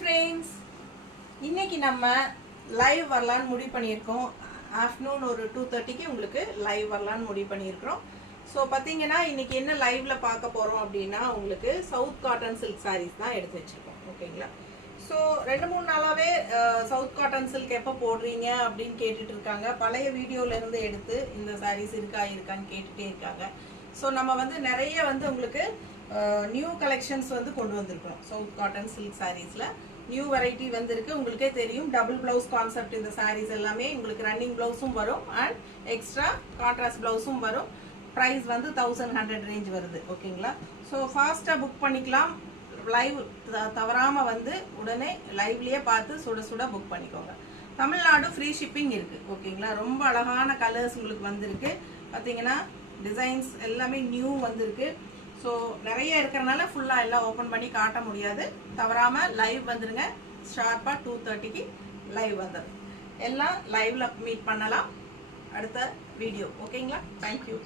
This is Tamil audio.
friends, இன்னைக்கு நம்ம லைவ் வரலான்னு முடிவு பண்ணியிருக்கோம். ஆஃப்டர்நூன் ஒரு 2:30க்கு உங்களுக்கு லைவ் வரலான்னு முடிவு பண்ணியிருக்கிறோம். ஸோ பார்த்தீங்கன்னா இன்னைக்கு என்ன லைவ்ல பார்க்க போகிறோம் அப்படின்னா உங்களுக்கு சவுத் காட்டன் சில்க் சாரீஸ் தான் எடுத்து வச்சிருக்கோம். ஓகேங்களா? ஸோ 2-3 நாளாகவே சவுத் காட்டன் சில்க் எப்போ போடுறீங்க அப்படின்னு கேட்டுட்டு இருக்காங்க. பழைய வீடியோலேருந்து எடுத்து இந்த சாரீஸ் இருக்கான்னு கேட்டுகிட்டே இருக்காங்க. ஸோ நம்ம வந்து நிறைய வந்து உங்களுக்கு நியூ கலெக்ஷன்ஸ் வந்து கொண்டு வந்திருக்கோம். சவுத் காட்டன் சில்க் சாரீஸில் நியூ வெரைட்டி வந்திருக்கு. உங்களுக்கே தெரியும், டபுள் ப்ளவுஸ் கான்செப்ட் இந்த சாரீஸ் எல்லாமே உங்களுக்கு ரன்னிங் ப்ளவுஸும் வரும் அண்ட் எக்ஸ்ட்ரா கான்ட்ராஸ்ட் ப்ளவுஸும் வரும். ப்ரைஸ் வந்து 1100 ரேஞ்ச் வருது. ஓகேங்களா? ஸோ ஃபாஸ்ட்டாக புக் பண்ணிக்கலாம். லைவ் தவறாமல் வந்து உடனே லைவ்லேயே பார்த்து சுட சுட புக் பண்ணிக்கோங்க. தமிழ்நாடு ஃப்ரீ ஷிப்பிங் இருக்குது. ஓகேங்களா? ரொம்ப அழகான கலர்ஸ் உங்களுக்கு வந்திருக்கு. பார்த்தீங்கன்னா டிசைன்ஸ் எல்லாமே நியூ வந்திருக்கு. ஸோ நிறைய இருக்கிறனால ஃபுல்லாக எல்லாம் ஓப்பன் பண்ணி காட்ட முடியாது. தவறாமல் லைவ் வந்துடுங்க. ஷார்ப்பாக 2:30க்கு லைவ் வந்துடும். எல்லாம் லைவில் மீட் பண்ணலாம் அடுத்த வீடியோ. ஓகேங்களா? தேங்க்யூ.